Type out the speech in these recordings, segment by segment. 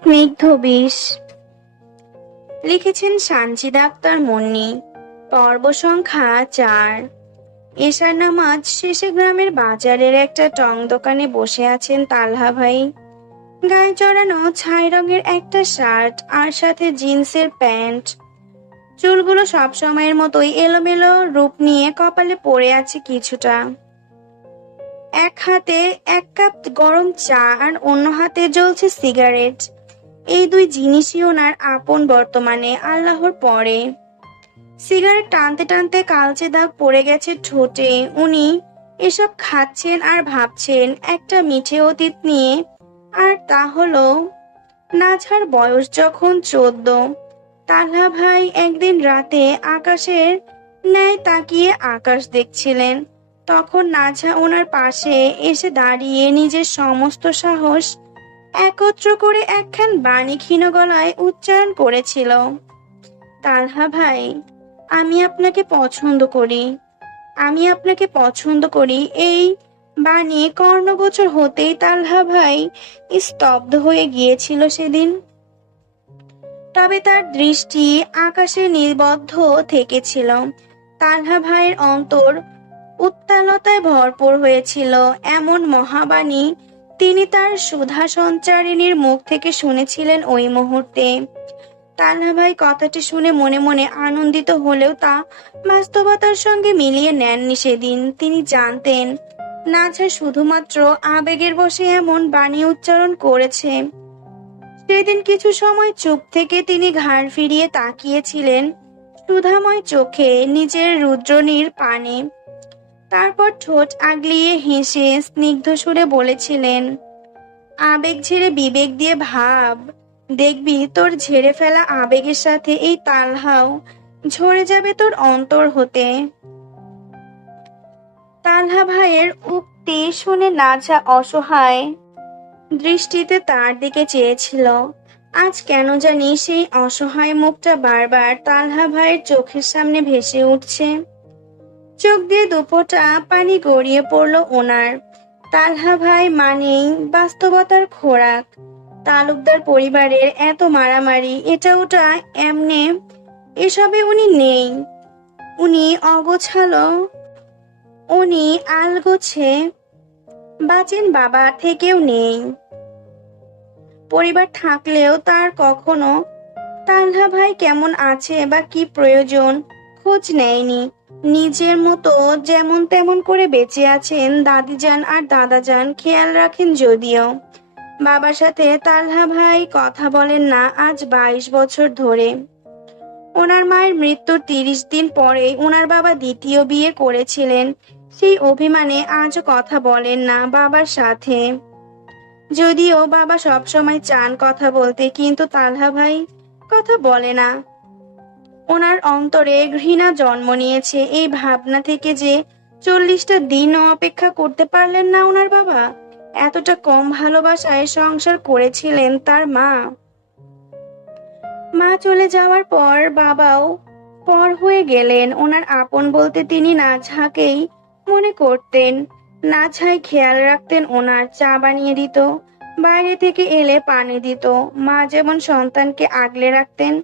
স্নিগ্ধ বিষ। লিখেছেন সানজিদা আক্তার মুন্নি। পর্ব সংখ্যা 4। এশার নামাজ শেষে গ্রামের বাজারের একটা টং দোকানে বসে আছেন তালহা ভাই। গায়ে জড়ানো ছাই রঙের একটা শার্ট আর সাথে জিন্সের প্যান্ট। চুলগুলো সব সময়ের মতোই এলোমেলো রূপ নিয়ে কপালে পড়ে আছে কিছুটা। এক হাতে এক কাপ গরম চা আর অন্য হাতে জ্বলছে সিগারেট। এই দুই জিনিসই ওনার আপন বর্তমানে, আল্লাহর পরে। সিগারেট টানতে টানতে কালচে দাগ পড়ে গেছে ঠোঁটে। উনি এসব খাচ্ছেন আর ভাবছেন একটা মিঠে অতীত নিয়ে। আর তা হলো নাঝার বয়স যখন 14, তালহা ভাই একদিন রাতে আকাশের ন্যায় তাকিয়ে আকাশ দেখছিলেন। তখন নাঝা ওনার পাশে এসে দাঁড়িয়ে নিজের সমস্ত সাহস একত্র করে একখান বাণী ক্ষীণ গলায় উচ্চারণ করেছিল, তালহা ভাই, আমি আপনাকে পছন্দ করি, আমি আপনাকে পছন্দ করি। এই বাণী কর্ণগোচর হতেই তালহা ভাই স্তব্ধ হয়ে গিয়েছিল সেদিন। তবে তার দৃষ্টি আকাশে নিবদ্ধ থেকেছিল। তালহা ভাইয়ের অন্তর উত্তালতায় ভরপুর হয়েছিল। এমন মহাবাণী তিনি তার সুধা সঞ্চারিণীর মুখ থেকে শুনেছিলেন ওই মুহূর্তে। তালহা ভাই কথাটি শুনে মনে মনে আনন্দিত হলেও তা বাস্তবতার সঙ্গে মিলিয়ে নেননি সেদিন। তিনি জানতেন নাঝা শুধুমাত্র আবেগের বশে এমন বাণী উচ্চারণ করেছে। সেদিন কিছু সময় চুপ থেকে তিনি ঘাড় ফিরিয়ে তাকিয়েছিলেন সুধাময় চোখে নিজের রুদ্রনীর পানে। তারপর ঠোঁট আগলিয়ে হেসে স্নিগ্ধ সুরে বলেছিলেন, আবেগ ঝেড়ে বিবেক দিয়ে ভাব, দেখবি তোর ঝেড়ে ফেলা আবেগের সাথে এই তালহাও ঝরে যাবে তোর অন্তর হতে। তালহা ভাইয়ের উক্তি শুনে নাঝা অসহায় দৃষ্টিতে তার দিকে চেয়েছিল। আজ কেন জানি সেই অসহায় মুখটা বারবার তালহা ভাইয়ের চোখের সামনে ভেসে উঠছে। চোখ দিয়ে দুপোটা পানি গড়িয়ে পড়ল ওনার। তালহা ভাই মানেই বাস্তবতার খোরাক। তালুকদার পরিবারের এত মারামারি, এটা ওটা এমনে, এসবে উনি নেই। উনি অগোছালো, উনি আলগোছে বাঁচেন, বাবা থেকেও নেই। পরিবার থাকলেও তার কখনো তালহা ভাই কেমন আছে বা কি প্রয়োজন খোঁজ নেয়নি। নিজের মতো যেমন তেমন করে বেঁচে আছেন। দাদিজান আর দাদাজান খেয়াল রাখেন যদিও। বাবার সাথে তালহা ভাই কথা বলেন না আজ 22 বছর ধরে। ওনার মায়ের মৃত্যুর 30 দিন পরে ওনার বাবা দ্বিতীয় বিয়ে করেছিলেন। সেই অভিমানে আজও কথা বলেন না বাবার সাথে। যদিও বাবা সবসময় চান কথা বলতে, কিন্তু তালহা ভাই কথা বলে না। ওনার অন্তরে ঘৃণা জন্ম নিয়েছে এই ভাবনা থেকে যে 40টা দিনও অপেক্ষা করতে পারলেন না ওনার বাবা। এতটা কম ভালোবাসায় সংসার করেছিলেন তার মা। মা চলে যাওয়ার পর বাবাও পর হয়ে গেলেন। ওনার আপন বলতে তিনি নাঝাকেই মনে করতেন। নাঝাই খেয়াল রাখতেন ওনার, চা বানিয়ে দিত, বাইরে থেকে এলে পানি দিত। মা যেমন সন্তানকে আগলে রাখতেন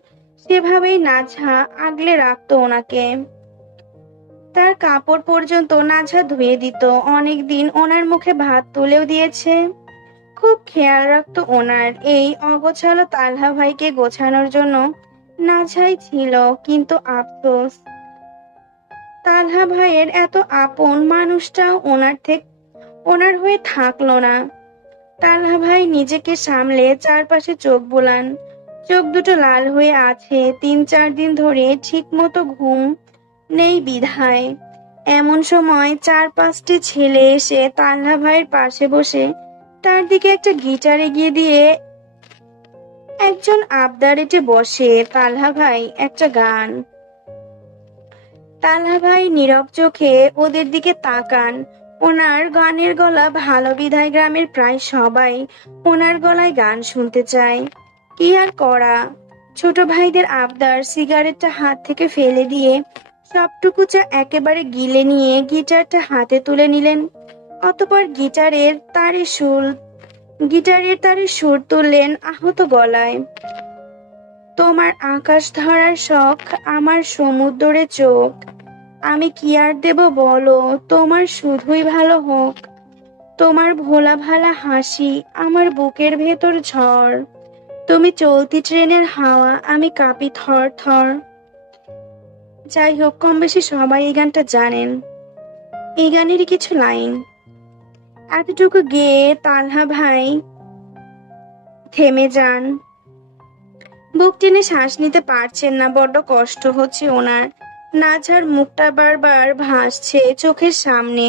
সেভাবেই নাঝা আগলে রাখতো ওনাকে। তার কাপড় পর্যন্ত নাঝা ধুয়ে দিত। অনেকদিন ওনার মুখে ভাত তুলেও দিয়েছে। খুব খেয়াল রাখতো ওনার। এই অগোছালো তালহা ভাইকে গোছানোর জন্য নাঝাই ছিল। কিন্তু আফসোস, তালহা ভাইয়ের এত আপন মানুষটাও ওনার হয়ে থাকলো না। তালহা ভাই নিজেকে সামলে চারপাশে চোখ বুলান। চোখ দুটো লাল হয়ে আছে 3-4 দিন ধরে, ঠিক মতো ঘুম নেই বিধায়। এমন সময় 4-5টি ছেলে এসে তালহা ভাইয়ের পাশে বসে তার দিকে একটা গিটার এগিয়ে দিয়ে একজন আবদার এঁটে বসে, তালহা ভাই একটা গান। তালহা ভাই নীরব চোখে ওদের দিকে তাকান। ওনার গানের গলা ভালো বিধায় গ্রামের প্রায় সবাই ওনার গলায় গান শুনতে চায়। কি আর করা, ছোট ভাইদের আবদার। সিগারেটটা হাত থেকে ফেলে দিয়ে সবটুকু চা একেবারে গিলে নিয়ে গিটারটা হাতে তুলে নিলেন। অতঃপর গিটারের তারে সুর গিটারের তারে সুর তুললেন আহত গলায়। তোমার আকাশ ধরার শখ, আমার সমুদ্রে চোখ, আমি কি আর দেব বলো, তোমার শুধুই ভালো হোক। তোমার ভোলা ভালা হাসি, আমার বুকের ভেতর ঝড়, তুমি চলতি ট্রেনের হাওয়া, আমি কাঁপি থর থর। যাই হোক, কম বেশি সবাই এই গানটা জানেন। এই গানেরই কিছু লাইন। এতটুকু গেয়ে তালহা ভাই থেমে যান। বুক টেনে শ্বাস নিতে পারছেন না, বড্ড কষ্ট হচ্ছে ওনার। নাঝার মুখটা বারবার ভাসছে চোখের সামনে।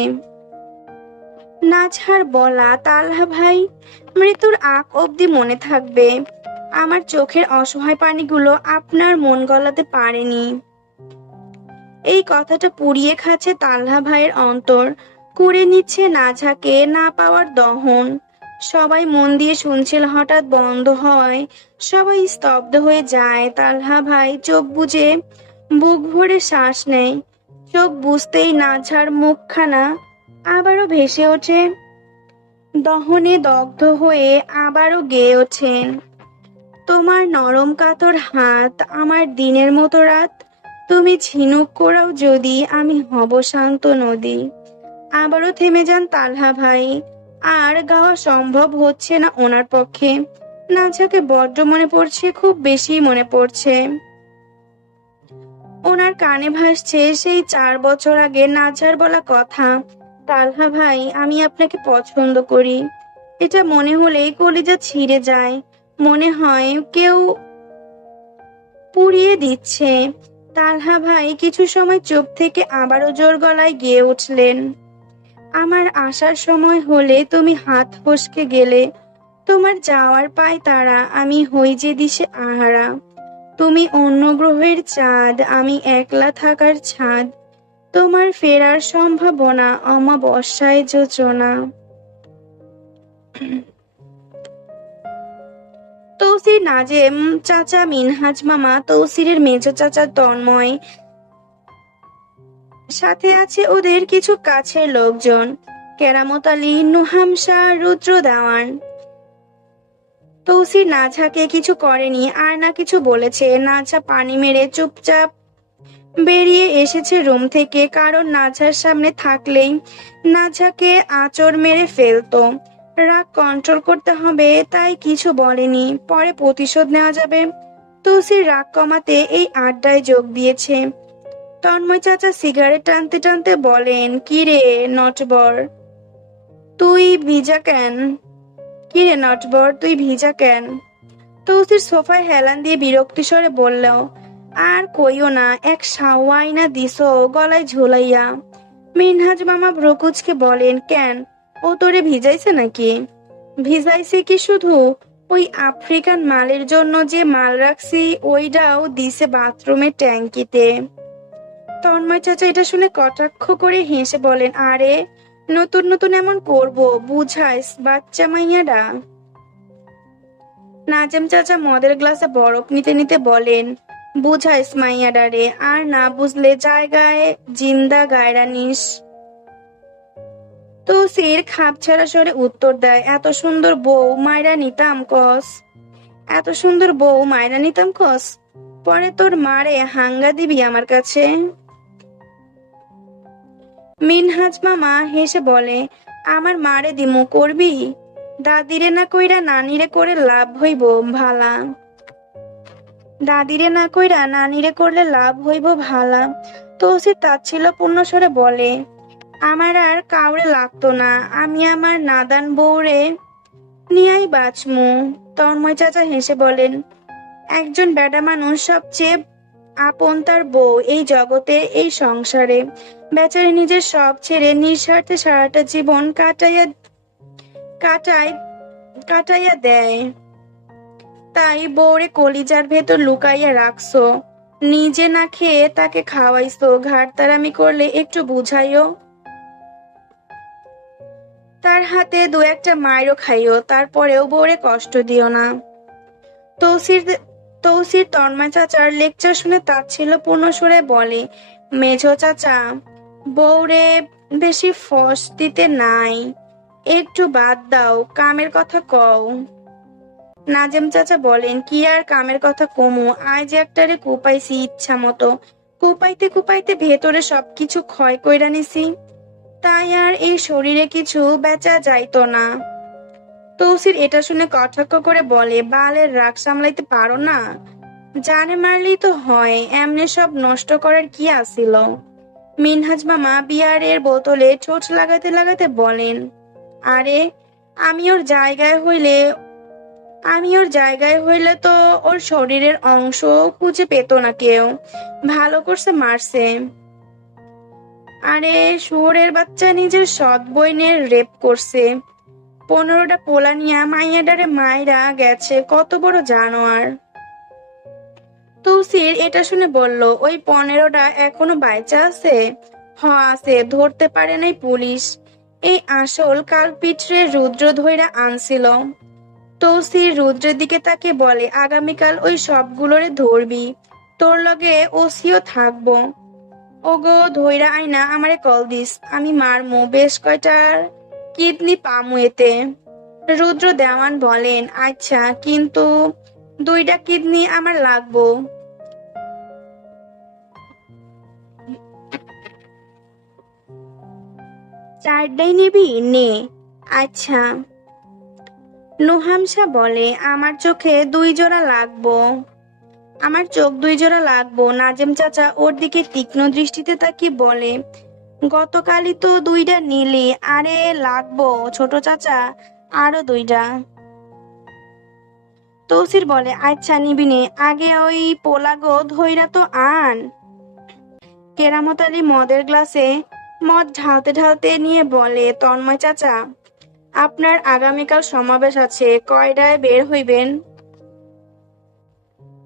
নাঝার বলা, তালহা ভাই, মৃত্যুর আগ অবধি মনে থাকবে। আমার চোখের অসহায় পানিগুলো আপনার মন গলাতে পারেনি। এই কথাটা পুড়িয়ে খাচ্ছে তালহা ভাইয়ের অন্তর, কুড়ে নিচ্ছে নাঝাকে না পাওয়ার দহন। সবাই মন দিয়ে শুনছিল, হঠাৎ বন্ধ হয়, সবাই স্তব্ধ হয়ে যায়। তালহা ভাই চোখ বুজে বুক ভরে শ্বাস নেয়। চোখ বুঝতেই নাঝার মুখখানা আবারও ভেসে ওঠে, দহনে দগ্ধ হয়ে আবারও গেয়ে ওঠেন। তোমার নরম কাতর হাত, আমার দিনের মতো রাত, তুমি ঝিনুক কোড়াও যদি, আমি হব শান্ত নদী। আবারও থেমে যান তালহা ভাই, আর গাওয়া সম্ভব হচ্ছে না ওনার পক্ষে। নাঝাকে বড্ড মনে পড়ছে, খুব বেশি মনে পড়ছে। ওনার কানে ভাসছে সেই 4 বছর আগে নাঝার বলা কথা, তালহা ভাই, আমি আপনাকে পছন্দ করি। এটা মনে হলেই কলিজা ছিঁড়ে যায়, মনে হয় কেউ পুড়িয়ে দিচ্ছে। তালহা ভাই কিছু সময় চুপ থেকে আবারও জোর গলায় গেয়ে উঠলেন, আমার আসার সময় হলে তুমি হাত ফসকে গেলে, তোমার যাওয়ার পায় তারা, আমি হই যে দিশে আহারা। তুমি অন্য গ্রহের চাঁদ, আমি একলা থাকার ছাদ, তোমার ফেরার সম্ভাবনা অমাবস্যায় যোজনা। তৌসির নাজেম চাচা, মিনহাজ মামা, তৌসিরের মেজো চাচা তন্ময়, সাথে আছে ওদের কিছু কাছের লোকজন, কেরামত আলী, নুহাম শাহ, রুদ্র দেওয়ান। তৌসির নাঝাকে কিছু করেনি, আর না কিছু বলেছে। নাঝা পানি মেরে চুপচাপ বেরিয়ে এসেছে রুম থেকে, কারণ নাঝার সামনে থাকলেই নাঝাকে আঁচড় মেরে ফেলতো। রাগ কন্ট্রোল করতে হবে, তাই কিছু বলেনি, পরে প্রতিশোধ নেওয়া যাবে। তৌসির রাগ কমাতে এই আড্ডায় যোগ দিয়েছে। তন্ময় চাচা সিগারেট টানতে টানতে বলেন, কিরে নটবর, তুই ভিজা কেন? কিরে নটবর, তুই ভিজা কেন? তৌসির সোফায় হেলান দিয়ে বিরক্তি স্বরে বলল, আর কইও না, এক সাওয়া আইনা দিছো গলায় ঝুলাইয়া। মিনহাজ মামা ভ্রকুচকে বলেন, কেন, ও তোরে ভিজাইছে নাকি? ভিজাইছে কি শুধু? ওই আফ্রিকান মালের জন্য যে মাল রাখছি, ওইটাও দিছে বাথরুমের ট্যাঙ্কিতে। তন্ময় চাচা এটা শুনে কটাক্ষ করে হেসে বলেন, আরে নতুন নতুন এমন করবো, বুঝাইস বাচ্চা মাইয়াডা। নাজেম চাচা মদের গ্লাসে বরফ নিতে নিতে বলেন, বুঝাইস মাইয়াডা রে, আর না বুঝলে জায়গায় জিন্দা গায়রা নিস। তৌসির খাপছাড়া স্বরে উত্তর দেয়, এত সুন্দর বউ মাইরা নিতাম কস, এত সুন্দর বউ মাইরা নিতাম কস, পরে তোর মারে হাঙ্গা দিবি আমার কাছে। মিনহাজ মামা হেসে বলে, আমার মারে দিমু, করবি? দাদিরে না কইরা নানিরে করে লাভ হইব ভালা, দাদিরে না কইরা নানিরে করলে লাভ হইব ভালা। তৌসির তাচ্ছিল্যপূর্ণ স্বরে বলে, আমার আর কাউরে লাগতো না, আমি আমার নাদান বউরে নিয়াই বাঁচমু। তন্ময় চাচা হেসে বলেন, একজন বেডা মানুষ সবচেয়ে আপন তার বউ এই জগতে, এই সংসারে। বেচারি নিজের সব ছেড়ে নিঃস্বার্থে সারাটা জীবন কাটায় কাটাইয়া দেয়, তাই বউরে কলিজার ভেতর লুকাইয়া রাখছো, নিজে না খেয়ে তাকে খাওয়াইছো, ঘাটতারামি করলে একটু বুঝাইও, তার হাতে দু একটা মায়েরও খাইও, তারপরেও বউরে কষ্ট দিও না। তৌসির তৌসির তন্ময় চাচার লেকচার শুনে তাচ্ছিল্যপূর্ণ সুরে বলে, মেঝো চাচা, বউরে বেশি ফস দিতে নাই, একটু বাদ দাও, কামের কথা কও। নাজেম চাচা বলেন, কি আর কামের কথা কমু, আজ একটারে কুপাইছি ইচ্ছা মতো। কুপাইতে কুপাইতে ভেতরে সবকিছু ক্ষয় কইরা নিছি, তাই আর এই শরীরে কিছু বেচা যাইতো না। তৌসির এটা শুনে কটাক্ষ করে বলে, বালের রাগ সামলাইতে পারো না? জানে মারলেই তো হয়, এমনি সব নষ্ট করার কি আছিল? মিনহাজ মামা বিয়ারের বোতলে ঠোঁট লাগাতে লাগাতে বলেন, আরে আমি ওর জায়গায় হইলে তো ওর শরীরের অংশ খুঁজে পেত না কেউ। ভালো করছে মারছে। আরে শুয়োরের বাচ্চা নিজের সৎ বইনের রেপ করছে। 15টা পোলা নিয়া মাইয়াডারে মাইরা গেছে, কত বড় জানোয়ার। তৌসির এটা শুনে বলল, ওই 15টা এখনো বাইচা আছে? আছে, ধরতে পারে নাই পুলিশ। এই আসল কালপিটরে রুদ্র ধইরা আনছিল। তৌসির রুদ্রের দিকে তাকে বলে, আগামীকাল ওই সবগুলোরে ধরবি, তোর লগে ওসিও থাকবো। ওগো ধইরা আইনা আমারে কল দিস, আমি মারমু, বেশ কয়টার কিডনি পামু এতে। রুদ্র দেওয়ান বলেন, আচ্ছা, কিন্তু 2টা কিডনি আমার লাগবো। 4টাই নিবি নে। আচ্ছা। নুহামশা বলে, আমার চোখে 2 জোড়া লাগবো। আমার চোখ 2 জোড়া লাগবো। নাজেম চাচা ওর দিকে তীক্ষ্ণ দৃষ্টিতে তাকিয়ে বলে, গতকালই তো 2টা নিলি, আরে লাগবো ছোট চাচা, আরো 2টা। তৌসির বলে, আচ্ছা নিবি নে, আগে ওই পোলাগো ধইরা তো আন। কেরামত আলী মদের গ্লাসে মদ ঢালতে ঢালতে নিয়ে বলে, তন্ময় চাচা, আপনার আগামীকাল সমাবেশ আছে, কয়টায় বের হইবেন?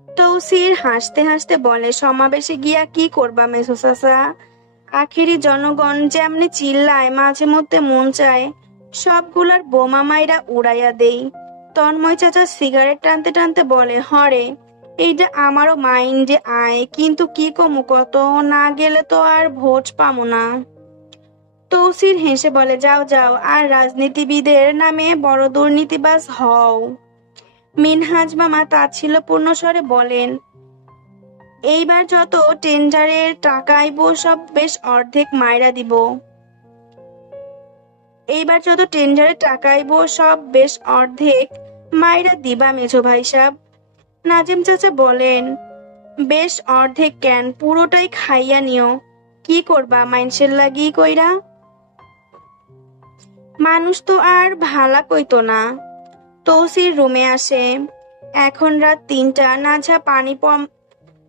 তৌসির হাসতে হাসতে বলে, সমাবেশে গিয়া কি করবা মেসো চাচা? আখেরি জনগণ যেমনি চিল্লায়, মাঝে মধ্যে মন চায় সবগুলার বোমা মাইরা উড়াইয়া দেই। তন্ময় চাচা সিগারেট টানতে টানতে বলে, হরে এইটা আমারও মাইন্ডে আয়, কিন্তু কি কমু কত, না গেলে তো আর ভোট পামু না। তৌসির হেসে বলে, যাও যাও, আর রাজনীতিবিদের নামে বড় দুর্নীতিবাজ হও। মিনহাজ মামা তাচ্ছিল্যপূর্ণ স্বরে বলেন, এইবার যত টেন্ডারের টাকা আইবো সব বেশ অর্ধেক মাইরা দিব। এইবার যত টেন্ডারের টাকা আইবো সব বেশ অর্ধেক মাইরা দিবা মেজো ভাই সাব। নাজিম চাচা বলেন, বেশ অর্ধেক কেন, পুরোটাই খাইয়া নিও। কি করবা মাইনষের লাগি কইরা? মানুষ তো আর ভালা কইতো না। তৌসির রুমে আসে। এখন রাত 3টা।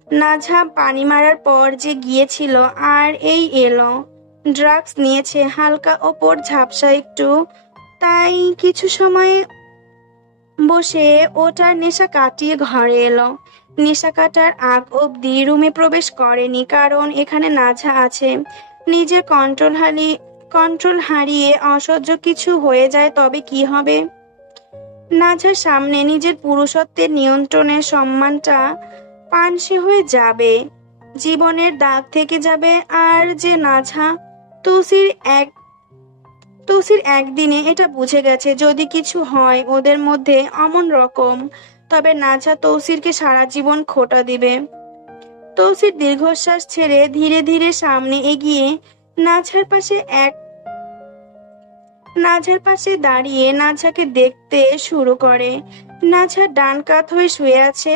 নাঝা পানি মারার পর যে গিয়েছিল আর এই এলো। ড্রাগস নিয়েছে, হালকা ওপর ঝাপসা একটু, তাই কিছু সময় বসে ওটার নেশা কাটিয়ে ঘরে এলো। নেশা কাটার আগ অবধি রুমে প্রবেশ করেনি, কারণ এখানে নাঝা আছে। নিজের কন্ট্রোল হারিয়ে অসহ্য কিছু হয়ে যায় তবে কি হবে? নাঝার সামনে নিজের পুরুষত্বের নিয়ন্ত্রণের সম্মানটা পানসে হয়ে যাবে, জীবনের দাগ থেকে যাবে। আর যে নাঝা, তৌসির একদিনে এটা বুঝে গেছে, যদি কিছু হয় ওদের মধ্যে অমন রকম, তবে নাঝা তৌসিরকে সারা জীবন খোঁটা দিবে। তৌসির দীর্ঘশ্বাস ছেড়ে ধীরে ধীরে সামনে এগিয়ে নাঝার পাশে দাঁড়িয়ে নাঝাকে দেখতে শুরু করে। নাঝা ডান কাত হয়ে শুয়ে আছে,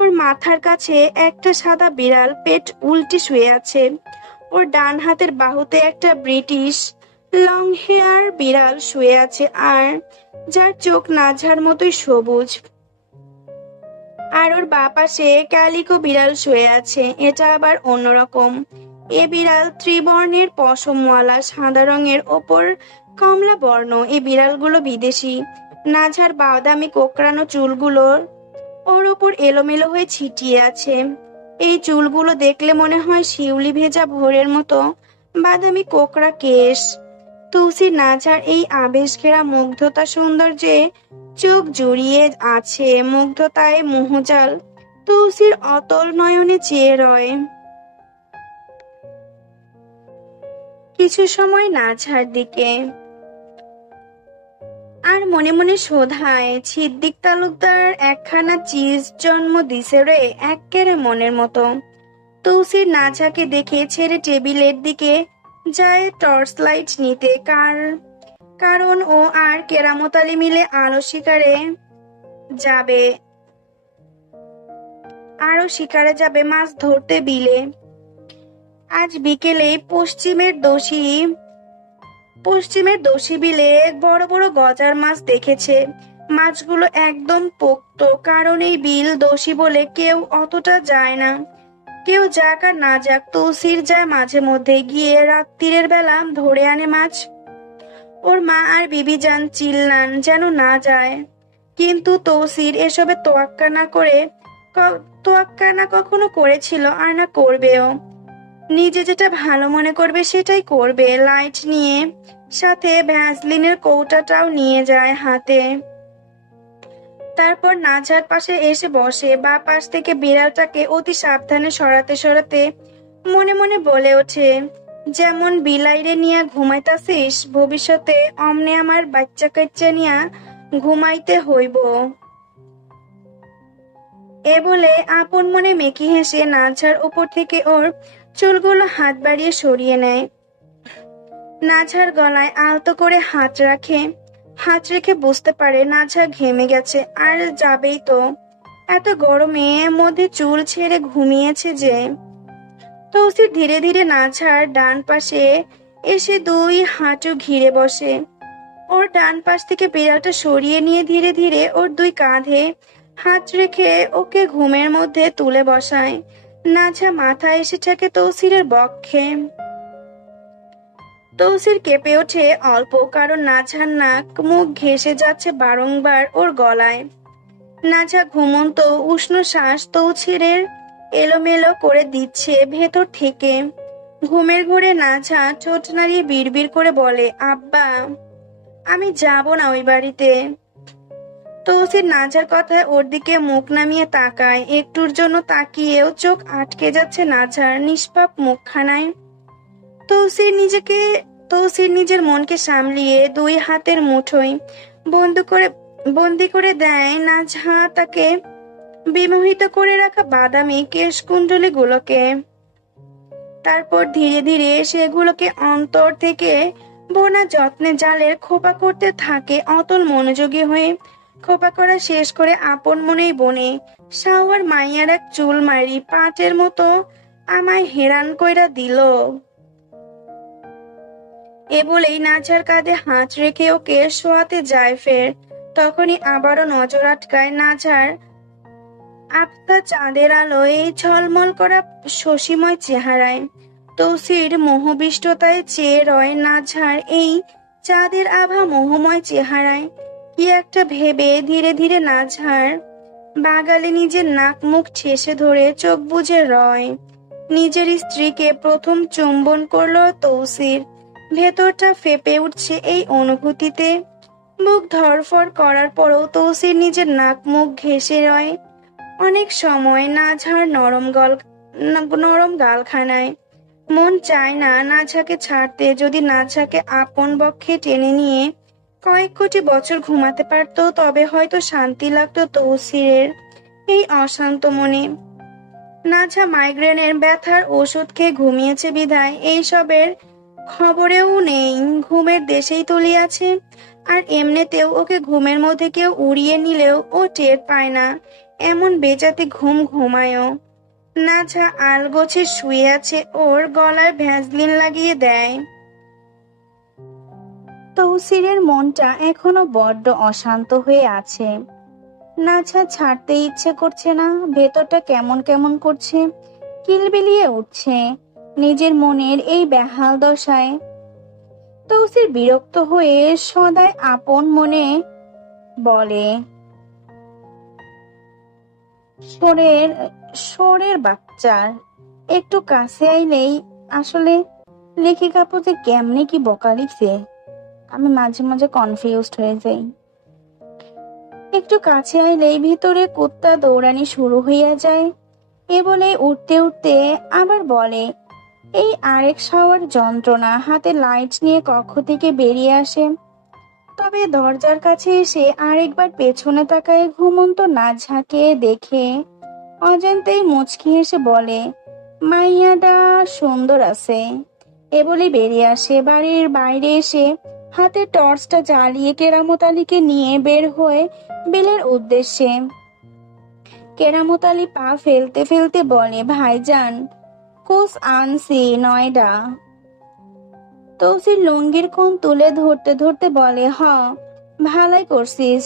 ওর মাথার কাছে একটা সাদা বিড়াল পেট উল্টে শুয়ে আছে। ওর ডান হাতের বাহুতে একটা ব্রিটিশ লং হেয়ার বিড়াল শুয়ে আছে, আর যার চোখ নাঝার মতোই সবুজ। আর ওর বাঁ পাশে ক্যালিকো বিড়াল শুয়ে আছে, এটা আবার অন্যরকম। এ বিড়াল ত্রিবর্ণের পশমওয়ালা, সাদা রঙের ওপর কমলা বর্ণ। এই বিড়ালগুলো বিদেশি। নাঝার বাদামি কোকড়ানো চুলগুলোর ওর ওপর এলোমেলো হয়ে ছিটিয়ে আছে। এই চুলগুলো দেখলে মনে হয় শিউলি ভেজা ভোরের মতো বাদামি কোকড়া কেশ। তুলসী নাঝার এই আবেশ ঘেরা মুগ্ধতা সৌন্দর্যে চোখ জুড়িয়ে আছে, মুগ্ধতায় মোহজাল তুলসীর অতল নয়নে চেয়ে রয়। কিছু সময় নাঝার দিকে। আর মনে মনে শোধায়, সিদ্দিক তালুকদার একখানা চিজ জন্ম দিছে রে, এক্কেরে মনের মতো। তৌসির নাঝাকে দেখে ছেড়ে টেবিলের দিকে যায় টর্চ লাইট নিতে, কারণ ও আর কেরামত আলী মিলে যাবে শিকারে যাবে মাছ ধরতে বিলে। আজ বিকেলে পশ্চিমের দোষী বিলে বড় বড় গজার মাছ দেখেছে। মাছগুলো একদম পোক্ত, কারণ এই বিল দোষী বলে কেউ অতটা যায় না। কেউ যাক আর না যাক, তৌসির যায় মাঝে মধ্যে, গিয়ে রাত্রিরের বেলা ধরে আনে মাছ। ওর মা আর বিবি যান চিল্লান যেন না যায়, কিন্তু তৌসির এসবে তোয়াক্কা না কখনো করেছিল আর না করবেও। নিজে যেটা ভালো মনে করবে সেটাই করবে। লাইট নিয়ে সাথে ভ্যাসলিনের কৌটাটাও নিয়ে যায় হাতে। তারপর নাঝার পাশে এসে বসে, বা পাশ থেকে বিড়ালটাকে অতি সাবধানে সরাতে সরাতে মনে মনে বলে ওঠে, যেমন বিলাইরে নিয়া ঘুমাইতাছিস, ভবিষ্যতে অমনে আমার বাচ্চা কাচ্চা নিয়া ঘুমাইতে হইব। এ বলে আপন মনে মেকি হেসে নাঝার উপর থেকে ওর চুলগুলো হাত বাড়িয়ে সরিয়ে নেয়। নাঝার গলায় আলতো করে হাত রেখে বুঝতে পারে নাঝা ঘেমে গেছে, আর যাবেই তো। এত গরমে মধ্যে চুল ছেড়ে ঘুমিয়েছে যে। তৌসির ধীরে ধীরে নাঝার ডান পাশে এসে দুই হাঁটু ঘিরে বসে। ওর ডান পাশ থেকে বিড়ালটা সরিয়ে নিয়ে ধীরে ধীরে ওর দুই কাঁধে হাত রেখে ওকে ঘুমের মধ্যে তুলে বসায়। নাঝা মাথা এসে ঠেকে তৌসিরের বক্ষে। তৌসির কেঁপে ওঠে অল্প, কারণ নাঝার নাক মুখ ঘেঁষে যাচ্ছে বারংবার ওর গলায়। নাঝা ঘুমন্ত উষ্ণ শ্বাস তৌসিরের এলোমেলো করে দিচ্ছে ভেতর থেকে। ঘুমের ঘোরে নাঝা ঠোঁট নাড়িয়ে বিড়বিড় করে বলে, আব্বা, আমি যাব না ওই বাড়িতে। তৌসির নাঝার কথায় ওর দিকে মুখ নামিয়ে তাকায়। একটুর জন্য তাকিয়েও চোখ আটকে যাচ্ছে নাঝার নিষ্পাপ মুখখানায়। তৌসির নিজের মনকে সামলিয়ে দুই হাতের মুঠোয় বন্দি করে দেয় নাঝা তাকে বিমোহিত করে রাখা বাদামি কেশকুণ্ডলী গুলোকে। তারপর ধীরে ধীরে সেগুলোকে অন্তর থেকে বোনা যত্নে জালের খোপা করতে থাকে অতল মনোযোগী হয়ে। খোপা করা শেষ করে আপন মনেই বনে, শাওয়ার মাইয়ার এক চুল মারি পাটের মতো আমায় হেরান কইরা দিল। এ বলেই নাঝার কাঁধে হাত রেখে ওকে শোয়াতে যায় ফের। তখনই আবারও নজর আটকায় নাঝার আবছা চাঁদের আলোয় ঝলমল করা শশীময় চেহারায়। তৌসির মোহবিষ্টতায় চেয়ে রয় নাঝার এই চাঁদের আভা মোহময় চেহারায়। কি একটা ভেবে ধীরে ধীরে নাঝার বাগালে নিজের নাক মুখ ঠেসে ধরে চোখ বুজে রয়। নিজের স্ত্রীকে প্রথম চুম্বন করলো তৌসির। ভেতরটা ফেপে উঠছে এই অনুভূতিতে। বুক ধরফর করার পরও তৌসির নিজের নাক মুখ ঘেঁষে রয় অনেক সময় নাঝার নরম গালখানায়। মন চায় না নাঝাকে ছাড়তে। যদি নাঝাকে আপন বক্ষে টেনে নিয়ে কয়েক কোটি বছর ঘুমাতে পারত, তবে হয়তো শান্তি লাগতো তৌসিরের এই অশান্ত মনে। নাঝা মাইগ্রেনের ব্যথার ওষুধ খেয়ে ঘুমিয়েছে বিধায় এইসবের খবরেও নেই, ঘুমের দেশেই তলিয়াছে। আর এমনিতেও ওকে ঘুমের মধ্যে কেউ উড়িয়ে নিলেও ও টের পায় না, এমন বেজাতে ঘুমায়ও। নাঝা আলগোছে শুয়ে আছে, ওর গলায় ভ্যাসলিন লাগিয়ে দেয়। তৌসিরের মনটা এখনো বড্ড অশান্ত হয়ে আছে। নাঝা ছাড়তে ইচ্ছে করছে না, ভেতরটা কেমন কেমন করছে, কিলবিলিয়ে উঠছে নিজের মনের এই বেহাল দশায়। তৌসির বিরক্ত হয়ে সদাই আপন মনে বলে, সোরের বাচ্চার একটু কাছে আইলেই। আসলে লেখিকা যে কেমনে কি বকা লিখছে, আমি মাঝে মাঝে কনফিউজড হয়ে যাই। একটু কাছে আইলেই ভিতরে কুত্তা দৌড়ানি শুরু হইয়া যায়। এ বলে উঠতে উঠতে আবার বলে, এই আরেক শাওয়ার যন্ত্রণা। হাতে লাইট নিয়ে কক্ষ থেকে বেরিয়ে আসে। তবে দরজার কাছে এসে আরেকবার পেছনে তাকায় ঘুমন্ত না ঝাঁকিয়ে দেখে অজান্তেই মুচকি এসে বলে, মাইয়াডা সুন্দর আছে। এ বলে বেরিয়ে আসে। বাড়ির বাইরে এসে হাতে টর্চটা জ্বালিয়ে কেরামত আলীকে নিয়ে বের হয়ে বিলের উদ্দেশ্যে। কেরামত আলী পা ফেলতে ফেলতে বলে, ভাইজান কোস আনছি নয়ডা। তৌসির লুঙ্গির কোণ তুলে ধরতে ধরতে বলে, ভালাই করছিস,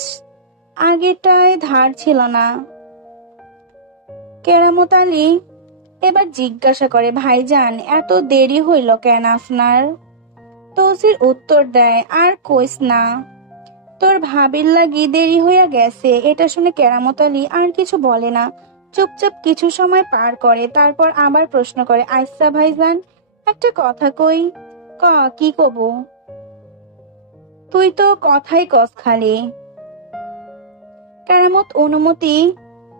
আগেরটায় ধার ছিল না। কেরামত আলী এবার জিজ্ঞাসা করে, ভাইজান এত দেরি হইল কেন আপনার? তৌসির উত্তর দেয়, আর কইস না, তোর ভাবির লাগি দেরি হইয়া গেছে। এটা শুনে কেরামত আলী আর কিছু বলে না, চুপচাপ কিছু সময় পার করে, তারপর আবার প্রশ্ন করে, আচ্ছা ভাইজান একটা কথা কই। কি কব? তুই তো কথাই কস খালি। কেরামত অনুমতি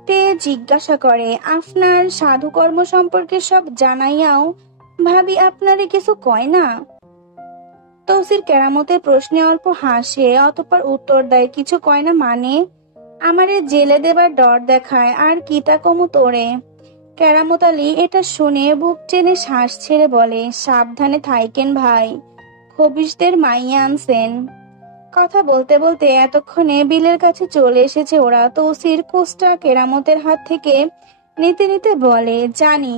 পেয়ে জিজ্ঞাসা করে, আপনার সাধুকর্ম সম্পর্কে সব জানাইয়াও ভাবি আপনারে কিছু কয় না? তৌসির কেরামতের প্রশ্নে অল্প হাসে, অতঃপর উত্তর দেয়, কিছু কয় না মানে? আমারে জেলে দেবার ডর দেখায়, আর কিতা কমু তোরে। কেরামত আলী এটা শুনে বুক টেনে শ্বাস ছেড়ে বলে, সাবধানে থাইকেন ভাই, খবিশদের মাইয়া আনছেন। কথা বলতে বলতে এতক্ষণে বিলের কাছে চলে এসেছে ওরা। তৌসির কোষটা কেরামতের হাত থেকে নিতে নিতে বলে, জানি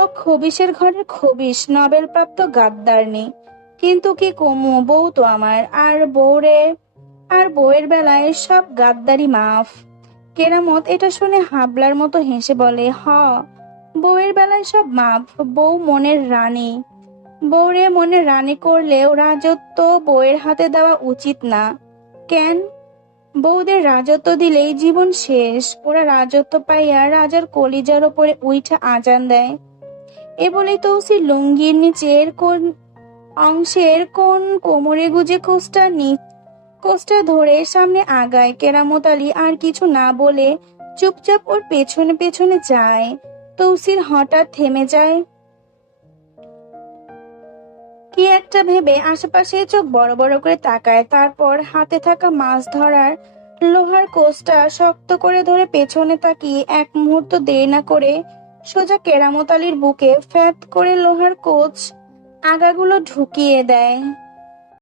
ও খবিশের ঘরের খবিশ, নবেল প্রাপ্ত গাদ্দারনি, কিন্তু কি কমু, বউ তো আমার, আর বউয়ের বেলায় সব গাদ্দারি মাফ। কেরামত এটা শুনে হাবলার মতো হেসে বলে, বউয়ের বেলায় সব মাফ, বউ মনের রানী। বউরে মনের রানী করলেও রাজত্ব বউয়ের হাতে দেওয়া উচিত না। কেন? বউদের রাজত্ব দিলেই জীবন শেষ। ওরা রাজত্ব পাইয়া রাজার কলিজার ওপরে উইঠা আজান দেয়। এ বলে তৌসির লুঙ্গির নিচের কোন অংশের কোন কোমরে গুজে কোষ্টা ধরে সামনে আগায়। কেরামত আলী আর কিছু না বলে চুপচাপ ওর পেছনে পেছনে যায়। তৌসির হঠাৎ থেমে যায়, কি একটা ভেবে আশেপাশে চোখ বড় বড় করে তাকায়। তারপর হাতে থাকা মাছ ধরার লোহার কোষটা শক্ত করে ধরে পেছনে তাকিয়ে এক মুহূর্ত দেরি না করে সোজা কেরামত আলীর বুকে ফ্যাত করে লোহার কোচ আগাগুলো ঢুকিয়ে দেয়।